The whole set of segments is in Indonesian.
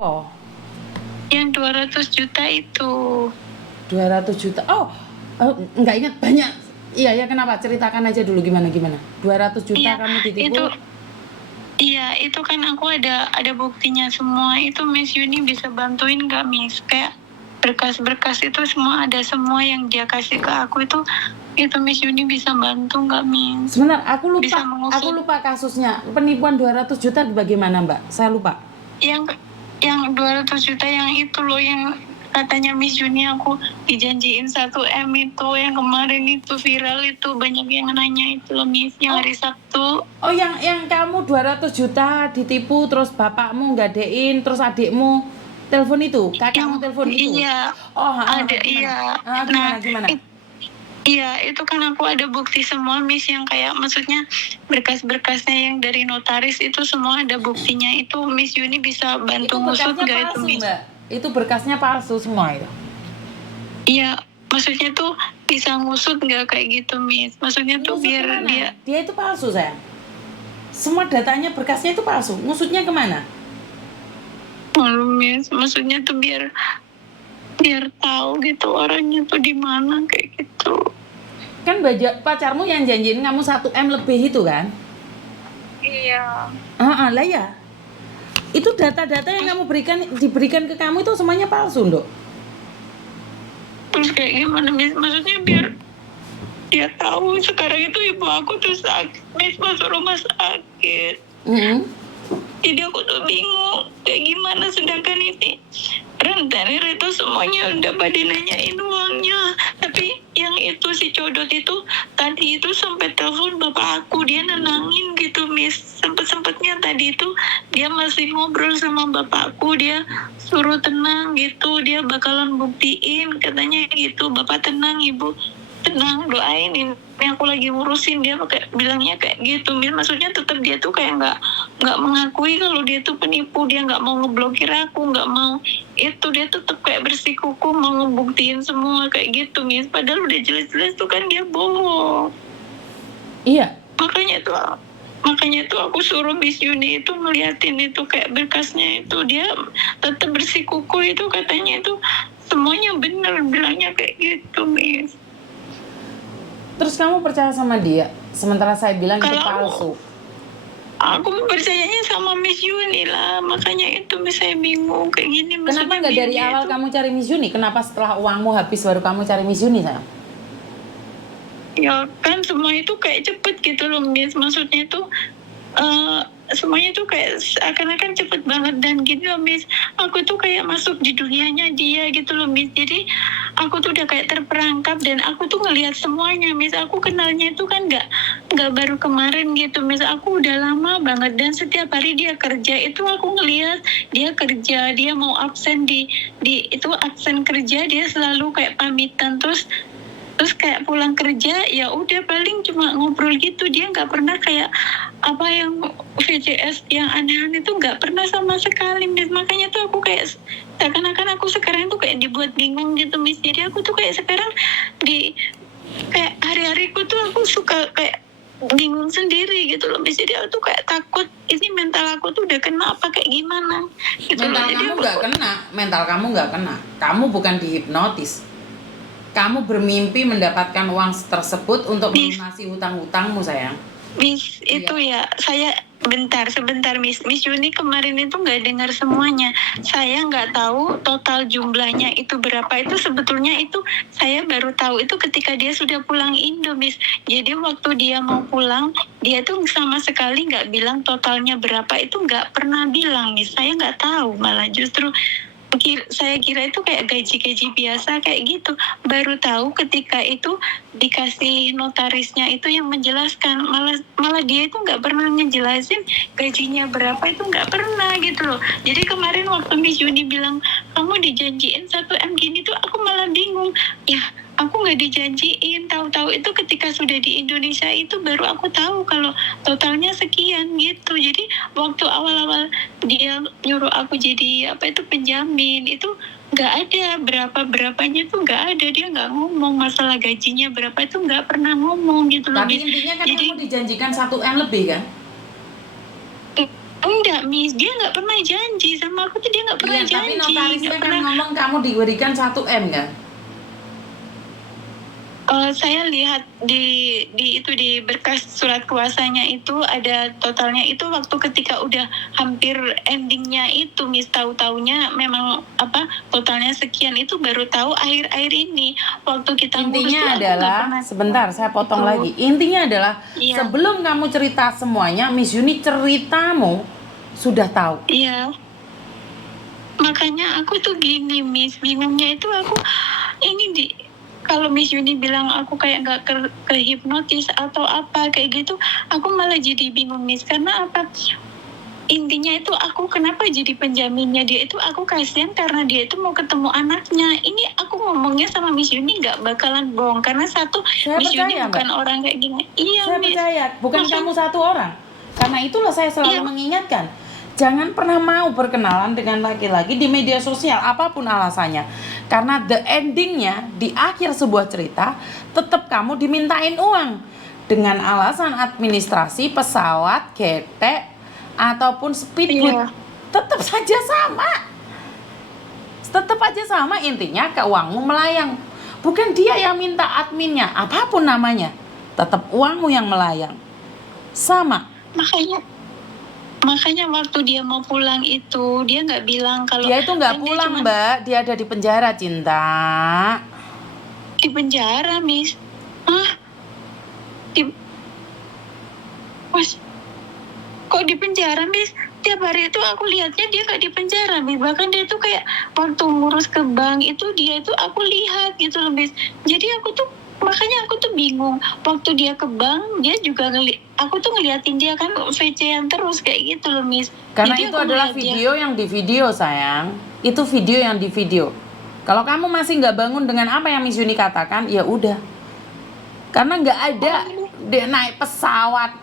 Oh, Yang 200 juta itu. 200 juta. Nggak ingat banyak. Iya, ya kenapa? Ceritakan aja dulu gimana. 200 juta Iya, kamu ditipu. itu kan aku ada buktinya semua. Itu Miss Yuni bisa bantuin nggak, Miss? Kayak berkas-berkas itu semua ada, semua yang dia kasih ke aku itu Miss Yuni bisa bantu nggak, Miss? Sebentar, aku Bisa mengusut. Aku lupa kasusnya. Penipuan 200 juta bagaimana, Mbak? Saya lupa. Yang 200 juta yang itu loh, yang katanya Miss Yuni aku dijanjiin 1 M itu, yang kemarin itu viral itu, banyak yang nanya itu loh, Miss, yang hari Sabtu. Oh, yang kamu 200 juta ditipu, terus bapakmu gadein, terus adikmu telepon itu, kakakmu telepon itu. Iya. Ada, iya. Gimana? Iya, itu kan aku ada bukti semua, Miss, yang kayak maksudnya berkas-berkasnya yang dari notaris itu semua ada buktinya. Itu Miss Yuni bisa bantu ngusut nggak itu, Miss? Mbak. Itu berkasnya palsu semua itu. Iya, maksudnya tuh bisa ngusut nggak kayak gitu, Miss? Maksudnya tuh biar dia itu palsu, sayang. Semua datanya, berkasnya itu palsu. Ngusutnya kemana? Malu, Miss. Maksudnya tuh biar tahu gitu orangnya tuh di mana kayak gitu. Kan pacarmu yang janjiin kamu 1 M lebih itu kan? Iya. Lah ya. Itu data-data yang kamu diberikan ke kamu itu semuanya palsu, Nduk. Terus kayak gimana, Miss? Maksudnya biar dia tahu sekarang itu ibu aku tuh sakit, Miss, masuk rumah sakit. Jadi aku tuh bingung kayak gimana, sedangkan ini rentenir itu semuanya udah pada nanyain uangnya. Tapi yang itu si Codot itu tadi itu sampai telepon bapak aku, dia nenangin gitu, Miss. Sempetnya tadi itu dia masih ngobrol sama bapakku, dia suruh tenang gitu, dia bakalan buktiin katanya gitu. Bapak tenang, ibu tenang, doain ini aku lagi ngurusin. Dia kayak bilangnya kayak gitu, Miss. Maksudnya tetap dia tuh kayak nggak mengakui kalau dia tuh penipu. Dia nggak mau ngeblokir aku, nggak mau itu, dia tetap kayak bersikukuh mau ngebuktiin semua kayak gitu, Miss. Padahal udah jelas-jelas tuh kan dia bohong. Iya. Makanya tuh aku suruh Miss Yuni itu ngeliatin itu kayak berkasnya itu, dia tetap bersikukuh itu, katanya itu semuanya benar, bilangnya kayak gitu, Miss. Terus kamu percaya sama dia, sementara saya bilang itu palsu. Aku percayanya sama Miss Yuni lah, makanya itu Miss, saya bingung kayak gini. Kenapa nggak dari awal kamu cari Miss Yuni? Kenapa setelah uangmu habis baru kamu cari Miss Yuni, sayang? Ya kan semua itu kayak cepet gitu loh, Miss. Maksudnya itu semuanya tuh kayak akan cepet banget dan gitu loh, Miss. Aku tuh kayak masuk di dunianya dia gitu loh, Miss. Jadi aku tuh udah kayak terperangkap dan aku tuh ngelihat semuanya, Miss. Aku kenalnya itu kan nggak baru kemarin gitu, Miss. Aku udah lama banget dan setiap hari dia kerja itu aku ngelihat dia kerja, dia mau absen di itu absen kerja, dia selalu kayak pamitan, terus kayak pulang kerja ya udah paling cuma ngobrol gitu. Dia nggak pernah kayak apa yang VCS yang aneh-aneh tuh nggak pernah sama sekali, Miss. Makanya tuh aku kayak seakan-akan aku sekarang tuh kayak dibuat bingung gitu, Miss. Jadi aku tuh kayak sekarang kayak hari-hariku tuh aku suka kayak bingung sendiri gitu loh, Miss. Jadi aku tuh kayak takut ini mental aku tuh udah kena apa kayak gimana gitu. Mental kamu nggak kena. Kamu bukan dihipnotis. Kamu bermimpi mendapatkan uang tersebut untuk melunasi hutang-hutangmu, sayang. Miss, itu ya saya sebentar, Miss. Miss Yuni kemarin itu nggak dengar semuanya. Saya nggak tahu total jumlahnya itu berapa. Itu sebetulnya itu saya baru tahu itu ketika dia sudah pulang Indo, Miss. Jadi waktu dia mau pulang, dia tuh sama sekali nggak bilang totalnya berapa. Itu nggak pernah bilang, Miss. Saya nggak tahu, malah justru saya kira itu kayak gaji biasa kayak gitu. Baru tahu ketika itu dikasih notarisnya itu yang menjelaskan. Malah dia itu nggak pernah ngejelasin gajinya berapa, itu nggak pernah gitu loh. Jadi kemarin waktu Miss Yuni bilang kamu dijanjiin 1 M gini tuh aku malah bingung. Ya aku nggak dijanjiin, tahu-tahu itu ketika sudah di Indonesia itu baru aku tahu kalau totalnya sekian gitu. Jadi waktu awal-awal dia nyuruh aku jadi penjamin itu nggak ada berapanya tuh nggak ada. Dia nggak ngomong masalah gajinya berapa, itu nggak pernah ngomong gitu loh. Tapi intinya kan kamu dijanjikan 1 M lebih kan? Enggak, Miss. Dia nggak pernah janji sama aku tuh, dia nggak pernah Iya, tapi janji. notarisnya Nggak kan pernah. ngomong kamu diberikan 1 M kan? Saya lihat di itu di berkas surat kuasanya itu ada totalnya itu waktu ketika udah hampir endingnya itu, Miss, tahu-taunya memang apa totalnya sekian, itu baru tahu akhir-akhir ini waktu kita ngurus tuh Intinya aku nggak adalah, pernah sebentar saya potong itu. lagi. Intinya adalah Iya. sebelum kamu cerita semuanya, Miss Yuni ceritamu sudah tahu. Iya. Makanya aku tuh gini, Miss, bingungnya itu aku ini kalau Miss Yuni bilang aku kayak nggak ke hipnotis atau apa kayak gitu, aku malah jadi bingung, Miss, karena apa? Intinya itu aku kenapa jadi penjaminnya dia itu, aku kasihan karena dia itu mau ketemu anaknya. Ini aku ngomongnya sama Miss Yuni nggak bakalan bohong karena satu, Saya Miss Yuni percaya, bukan Mbak. orang kayak gini. Iya, Saya Miss. percaya, bukan Maksud- kamu satu orang. Karena itulah saya selalu Iya. mengingatkan, jangan pernah mau berkenalan dengan laki-laki di media sosial, apapun alasannya. Karena the endingnya, di akhir sebuah cerita, tetap kamu dimintain uang. Dengan alasan administrasi, pesawat, getek, ataupun speedboat. Iya. Tetap saja sama. Tetap aja sama, intinya ke uangmu melayang. Bukan dia yang minta adminnya, apapun namanya. Tetap uangmu yang melayang. Sama. Makanya waktu dia mau pulang itu dia nggak bilang kalau Dia itu nggak kan dia pulang, cuman Mbak. Dia ada di penjara, cinta. di penjara, Miss. Hah? Di Mas, kok di penjara, Miss? Tiap hari itu aku lihatnya dia nggak di penjara, Miss. Bahkan dia tuh kayak waktu ngurus ke bank itu dia itu aku lihat gitu loh, Miss. Jadi makanya aku tuh bingung. Waktu dia ke bank dia juga aku tuh ngeliatin dia kan VC-an terus kayak gitu loh, Miss. Karena Jadi itu aku adalah ngeliat dia. video yang di video, sayang. Itu video yang di video. Kalau kamu masih nggak bangun dengan apa yang Miss Yuni katakan, ya udah. Karena nggak ada dia naik pesawat.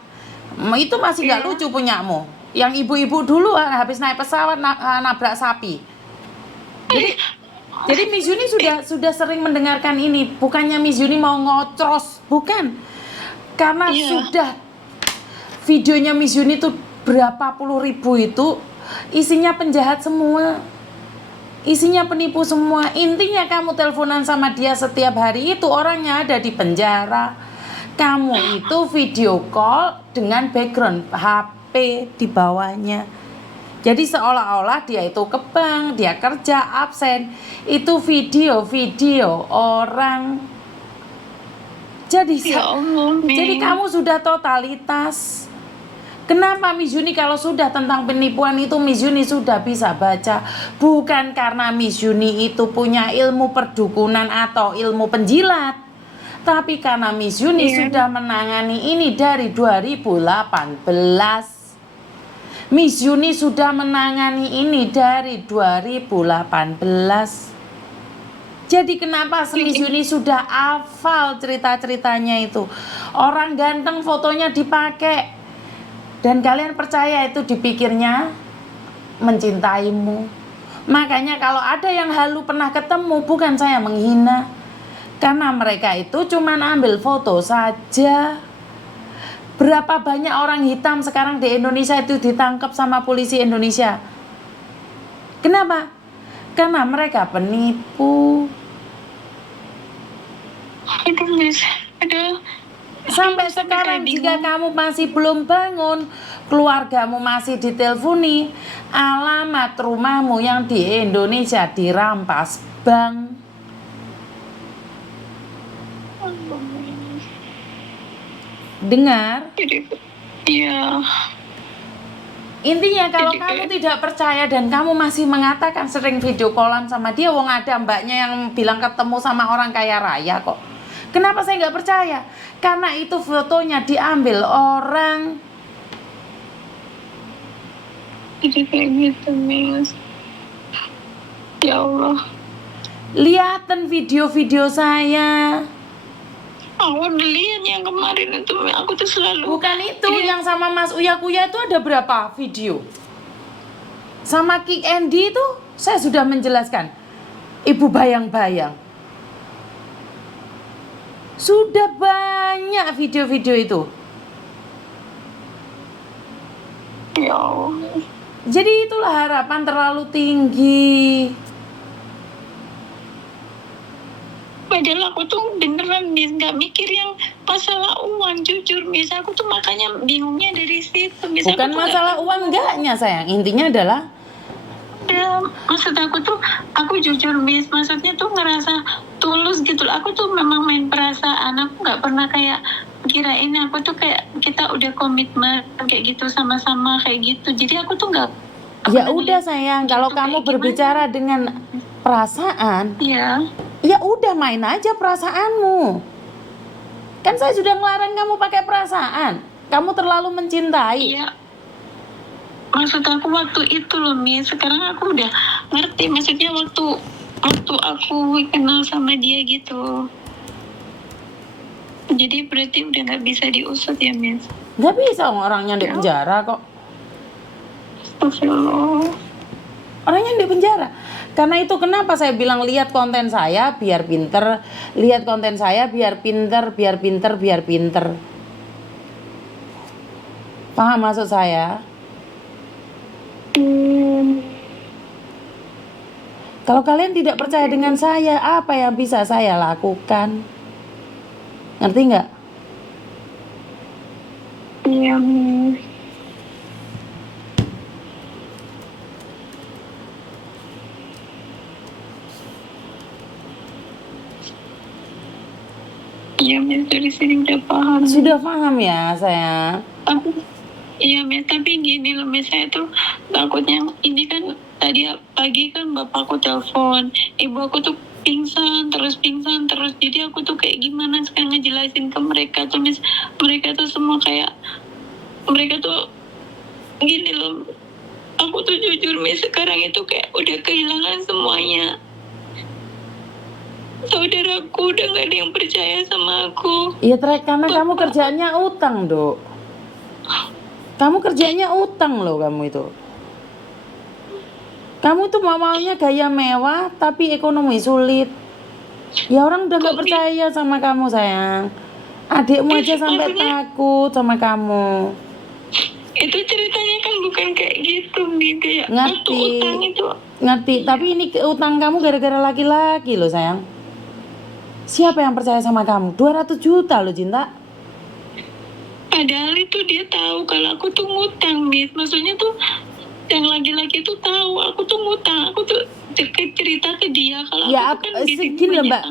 Itu masih nggak Iya. lucu punyamu. Yang ibu-ibu dulu habis naik pesawat nabrak sapi. Jadi Miss Yuni sudah sering mendengarkan ini. Bukannya Miss Yuni mau ngocros, bukan. Karena Iya. sudah videonya Miss Yuni tuh berapa puluh ribu itu isinya penjahat semua. Isinya penipu semua. Intinya kamu teleponan sama dia setiap hari itu orangnya ada di penjara. Kamu itu video call dengan background HP di bawahnya. Jadi seolah-olah dia itu ke bank, dia kerja absen. Itu video-video orang. Jadi Ya Allah, jadi Miss. kamu sudah totalitas. Kenapa Miss Yuni kalau sudah tentang penipuan itu Miss Yuni sudah bisa baca? Bukan karena Miss Yuni itu punya ilmu perdukunan atau ilmu penjilat, tapi karena Miss Yuni Iya. sudah menangani ini dari 2018. Miss Yuni sudah menangani ini dari 2018. Jadi kenapa Miss Yuni sudah hafal cerita-ceritanya itu? Orang ganteng fotonya dipakai. Dan kalian percaya itu dipikirnya mencintaimu. Makanya kalau ada yang halu pernah ketemu, bukan saya menghina. Karena mereka itu cuma ambil foto saja. Berapa banyak orang hitam sekarang di Indonesia itu ditangkap sama polisi Indonesia. Kenapa? Karena mereka penipu. Aduh, Miss. Aduh. Sampai sekarang jika kamu masih belum bangun, keluargamu masih diteleponi, alamat rumahmu yang di Indonesia dirampas bank. Dengar? Iya. Intinya kalau kamu tidak percaya dan kamu masih mengatakan sering video callan sama dia, wong ada mbaknya yang bilang ketemu sama orang kaya raya kok. Kenapa saya nggak percaya? Karena itu fotonya diambil orang. Jadi kayak gitu, Miss. Ya Allah. Lihatin video-video saya. Aku udah lihat yang kemarin itu, aku tuh selalu. Bukan itu yang sama Mas Uya Kuya itu ada berapa video? Sama Kick Andy itu saya sudah menjelaskan. Ibu bayang-bayang. Sudah banyak video-video itu. Ya Allah. Jadi itulah harapan terlalu tinggi. Padahal aku tuh beneran Miss nggak mikir yang masalah uang, jujur Miss, aku tuh makanya bingungnya dari situ Miss. Bukan Aku tuh masalah uang enggaknya sayang, intinya adalah maksud aku tuh, aku jujur Miss, maksudnya tuh ngerasa tulus gitu loh. Aku tuh memang main perasaan, aku nggak pernah kayak kirain aku tuh kayak kita udah komitmen kayak gitu sama-sama kayak gitu. Jadi aku tuh nggak ya pernah udah ngeliat sayang, gitu kalau kayak kamu gimana. berbicara dengan perasaan, Iya. ya udah main aja perasaanmu. Kan saya sudah ngelarang kamu pakai perasaan. Kamu terlalu mencintai. Iya. Maksud aku waktu itu loh Miss, sekarang aku udah ngerti maksudnya waktu aku kenal sama dia gitu. Jadi berarti udah nggak bisa diusut ya Miss. Gak bisa orangnya di penjara kok. Astagfirullah. Orangnya di penjara. Karena itu kenapa saya bilang lihat konten saya biar pinter. Lihat konten saya biar pinter, biar pinter, biar pinter. Paham maksud saya? Kalau kalian tidak percaya dengan saya, apa yang bisa saya lakukan? Ngerti nggak? Iya Miss. Iya Miss, dari sini udah paham. Sudah paham ya saya? Tapi iya Miss, tapi gini loh Miss, saya tuh takutnya ini kan tadi pagi kan bapakku telepon, ibu aku tuh pingsan terus, jadi aku tuh kayak gimana sekarang ngejelasin ke mereka tuh Miss, mereka tuh semua kayak, mereka tuh gini loh, aku tuh jujur Miss, sekarang itu kayak udah kehilangan semuanya. Saudaraku udah gak ada yang percaya sama aku. Iya karena kamu kerjaannya utang, Dok. Kamu kerjanya utang loh kamu itu. Kamu tuh maunya gaya mewah tapi ekonomi sulit. Ya orang udah gak percaya sama kamu sayang. Adikmu aja sampai takut sama kamu. Itu ceritanya kan bukan kayak gitu nih, kayak ngerti, utang itu. Ngerti, tapi ini utang kamu gara-gara laki-laki loh sayang. Siapa yang percaya sama kamu? 200 juta loh Cinta. Padahal itu dia tahu kalau aku tuh ngutang, Miss. Maksudnya tuh yang laki-laki tuh tahu aku tuh ngutang. Aku tuh cerita ke dia kalau ya, aku tuh kan segini loh Mbak.